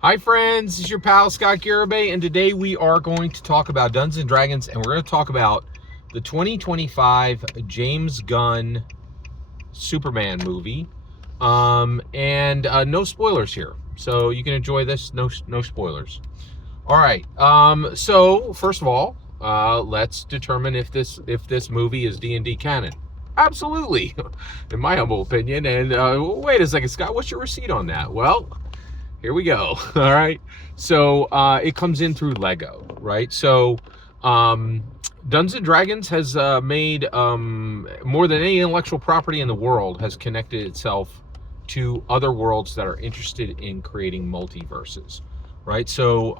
Hi friends, this is your pal Scott Garibay, and today we are going to talk about Dungeons and Dragons, and we're going to talk about the 2025 James Gunn Superman movie. And no spoilers here, so you can enjoy this. No spoilers. All right. So first of all, let's determine if this movie is D&D canon. Absolutely, in my humble opinion. And wait a second, Scott, what's your receipt on that? Well, here we go. All right. So it comes in through Lego, right? So um, Dungeons and Dragons has made more than any intellectual property in the world has connected itself to other worlds that are interested in creating multiverses, right? So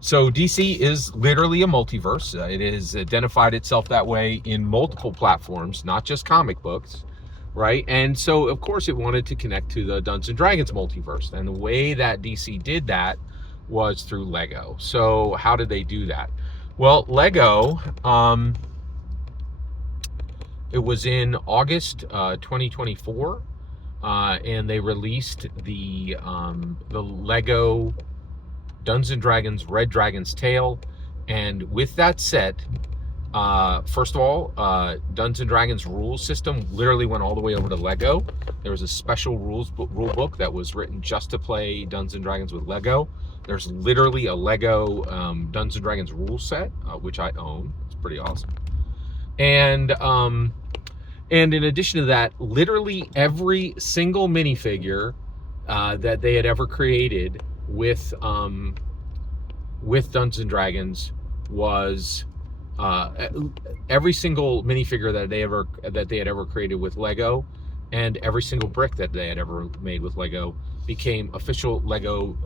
DC is literally a multiverse. It has identified itself that way in multiple platforms, not just comic books, right? And so, of course, it wanted to connect to the Dungeons and Dragons multiverse. And the way that DC did that was through Lego. So, how did they do that? Well, Lego, it was in August 2024, and they released the Lego Dungeons and Dragons Red Dragon's Tale. And with that set, first of all, Dungeons and Dragons rules system literally went all the way over to Lego. There was a special rule book that was written just to play Dungeons and Dragons with Lego. There's literally a Lego Dungeons and Dragons rule set, which I own. It's pretty awesome. And in addition to that, literally every single minifigure that they had ever created with Dungeons and Dragons was every single minifigure that they had ever created with Lego, and every single brick that they had ever made with Lego became official Lego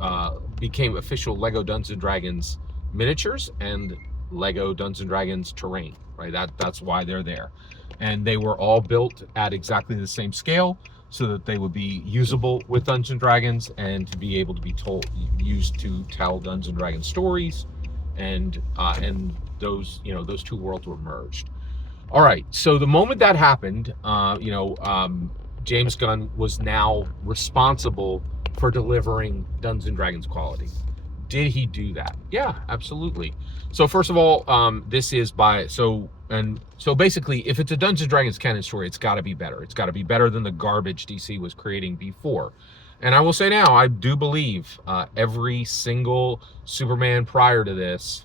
Dungeons and Dragons miniatures and Lego Dungeons and Dragons terrain. Right, that's why they're there, and they were all built at exactly the same scale, so that they would be usable with Dungeons and Dragons and to be able to be used to tell Dungeons and Dragons stories, and those two worlds were merged. All right, so the moment that happened, James Gunn was now responsible for delivering Dungeons and Dragons quality. Did he do that? Yeah, absolutely. So first of all, this is so basically, if it's a Dungeons and Dragons canon story, it's got to be better. It's got to be better than the garbage DC was creating before. And I will say now, I do believe every single Superman prior to this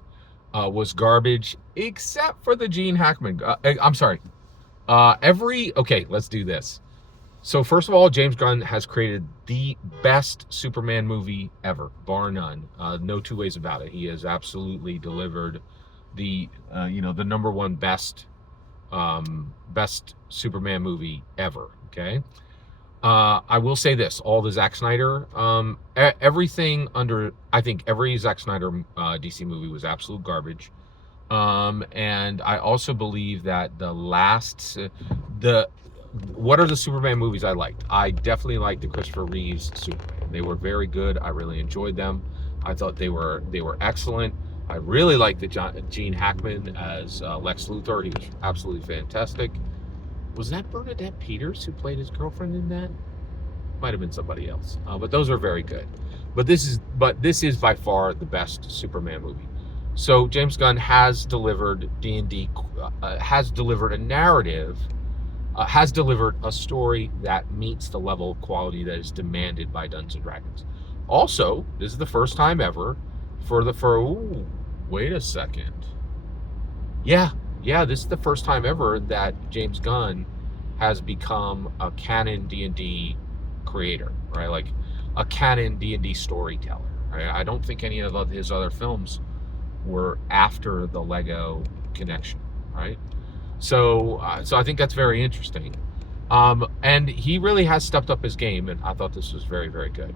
was garbage, except for the Gene Hackman. I'm sorry. Okay, let's do this. So first of all, James Gunn has created the best Superman movie ever, bar none. No two ways about it. He has absolutely delivered the number one best Superman movie ever. Okay. I will say this: all the Zack Snyder, everything under, I think every Zack Snyder DC movie was absolute garbage. And I also believe that what are the Superman movies I liked? I definitely liked the Christopher Reeves Superman. They were very good. I really enjoyed them. I thought they were excellent. I really liked the Gene Hackman as Lex Luthor. He was absolutely fantastic. Was that Bernadette Peters who played his girlfriend in that? Might have been somebody else. But those are very good. But this is by far the best Superman movie. So James Gunn has delivered D&D, has delivered a narrative, has delivered a story that meets the level of quality that is demanded by Dungeons and Dragons. Also, this is the first time ever wait a second. Yeah, this is the first time ever that James Gunn has become a canon D&D creator, right? Like a canon D&D storyteller, right? I don't think any of his other films were after the Lego connection, right? So I think that's very interesting. And he really has stepped up his game, and I thought this was very, very good.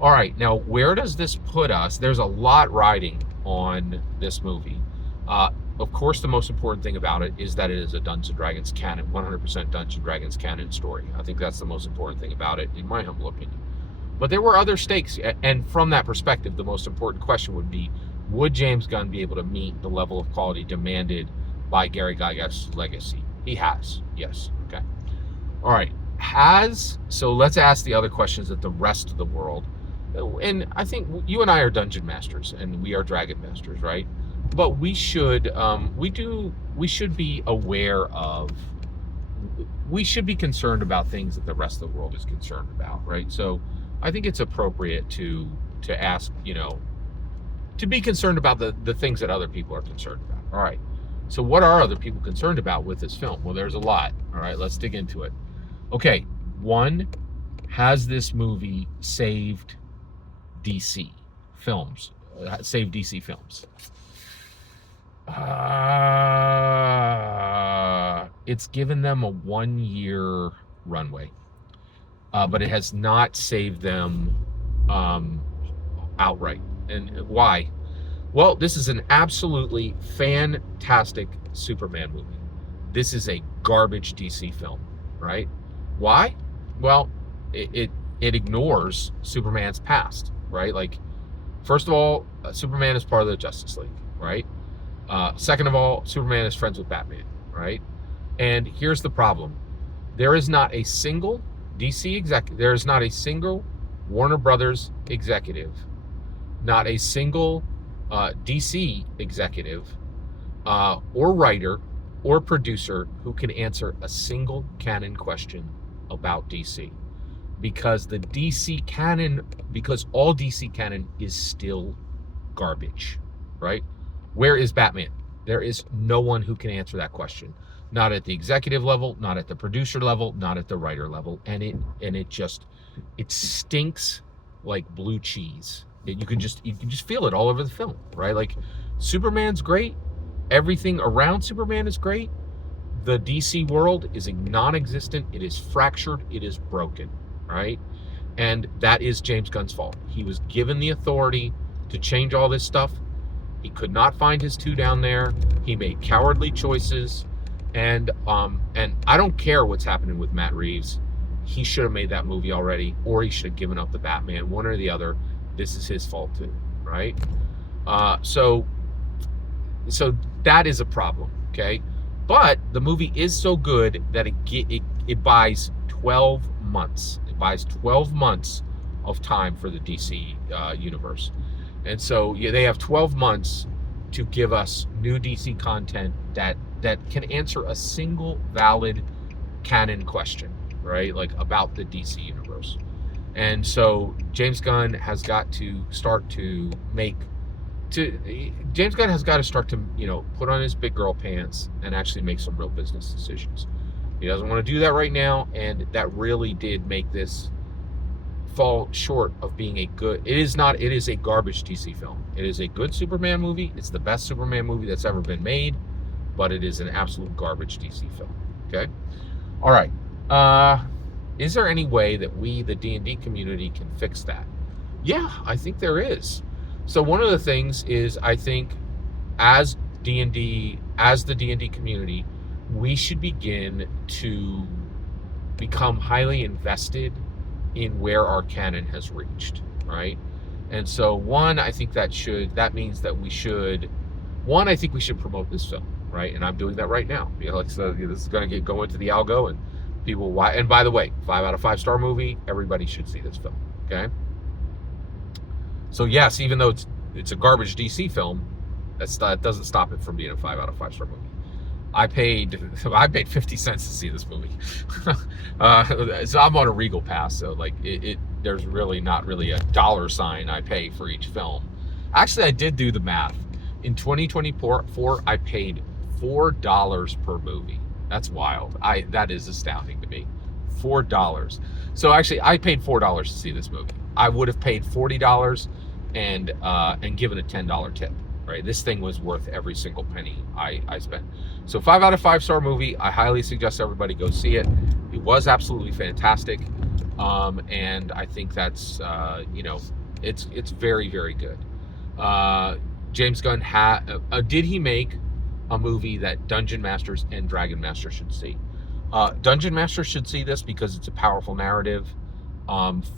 All right, now where does this put us? There's a lot riding on this movie. Of course, the most important thing about it is that it is a Dungeons and Dragons canon, 100% Dungeons and Dragons canon story. I think that's the most important thing about it, in my humble opinion. But there were other stakes, and from that perspective, the most important question would be, would James Gunn be able to meet the level of quality demanded by Gary Gygax's legacy? He has, yes. Okay. All right. So let's ask the other questions that the rest of the world and I think you and I are dungeon masters and we are dragon masters, right? But we should we should be aware of, we should be concerned about things that the rest of the world is concerned about, right? So I think it's appropriate to ask, to be concerned about the things that other people are concerned about. All right. So what are other people concerned about with this film? Well, there's a lot. All right, let's dig into it. Okay, one, has this movie saved DC films? Saved DC films? It's given them a 1-year runway, but it has not saved them outright. And why? Well, this is an absolutely fantastic Superman movie. This is a garbage DC film, right? Why? Well, it ignores Superman's past, right? Like, first of all, Superman is part of the Justice League, right? Second of all, Superman is friends with Batman, right? And here's the problem. There is not a single DC executive, there is not a single Warner Brothers executive, not a single DC executive or writer or producer who can answer a single canon question about DC, because the DC canon, because all DC canon is still garbage, right? Where is Batman? There is no one who can answer that question. Not at the executive level, not at the producer level, not at the writer level, and it stinks like blue cheese. You can just feel it all over the film, right? Like, Superman's great, everything around Superman is great. The DC world is non-existent. It is fractured. It is broken, right? And that is James Gunn's fault. He was given the authority to change all this stuff. He could not find his two down there. He made cowardly choices, and I don't care what's happening with Matt Reeves. He should have made that movie already, or he should have given up the Batman, one or the other. This is his fault too, right? So that is a problem, okay? But the movie is so good that it buys 12 months. It buys 12 months of time for the DC universe. And so they have 12 months to give us new DC content that can answer a single valid canon question, right? Like, about the DC universe. And so James Gunn has got to start to put on his big girl pants and actually make some real business decisions. He doesn't want to do that right now, and that really did make this fall short of being a good, it is a garbage DC film. It is a good Superman movie. It's the best Superman movie that's ever been made, but it is an absolute garbage DC film, okay? All right. Is there any way that we, the D&D community, can fix that? Yeah, I think there is. So one of the things is, I think, as the D&D community, we should begin to become highly invested in where our canon has reached, right? And so I think we should promote this film, right? And I'm doing that right now. This is going to go into the algo, and people, and by the way, 5 out of 5 star movie, everybody should see this film, okay? So yes, even though it's a garbage DC film, that doesn't stop it from being a 5 out of 5 star movie. I paid 50 cents to see this movie. So I'm on a Regal pass, so like there's really not really a dollar sign I pay for each film. Actually, I did do the math. In 2024, I paid $4 per movie. That's wild. That is astounding to me. $4. So actually, I paid $4 to see this movie. I would have paid $40 and given a $10 tip. Right, this thing was worth every single penny I spent. So 5 out of 5 star movie. I highly suggest everybody go see it. It was absolutely fantastic, and I think that's it's very, very good. James Gunn did he make a movie that Dungeon Masters and Dragon Masters should see? Dungeon Masters should see this because it's a powerful narrative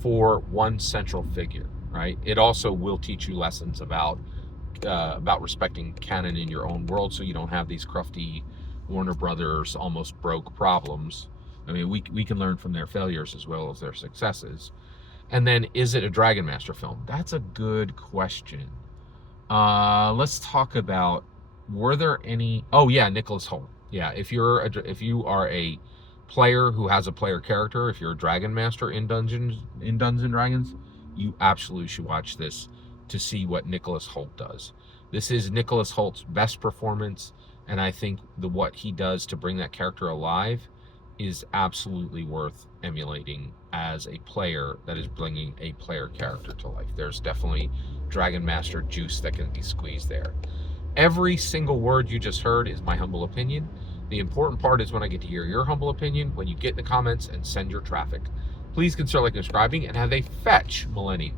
for one central figure. Right. It also will teach you lessons about respecting canon in your own world, so you don't have these crufty Warner Brothers almost broke problems. I mean, we can learn from their failures as well as their successes. And then, is it a Dragon Master film? That's a good question. Let's talk about, were there any? Oh yeah, Nicholas Hoult. Yeah, if you are a player who has a player character, if you're a Dragon Master in Dungeons and Dragons, you absolutely should watch this to see what Nicholas Hoult does. This is Nicholas Hoult's best performance, and I think what he does to bring that character alive is absolutely worth emulating as a player that is bringing a player character to life. There's definitely Dragon Master juice that can be squeezed there. Every single word you just heard is my humble opinion. The important part is when I get to hear your humble opinion, when you get in the comments and send your traffic. Please consider liking and subscribing, and have a fetch millennium.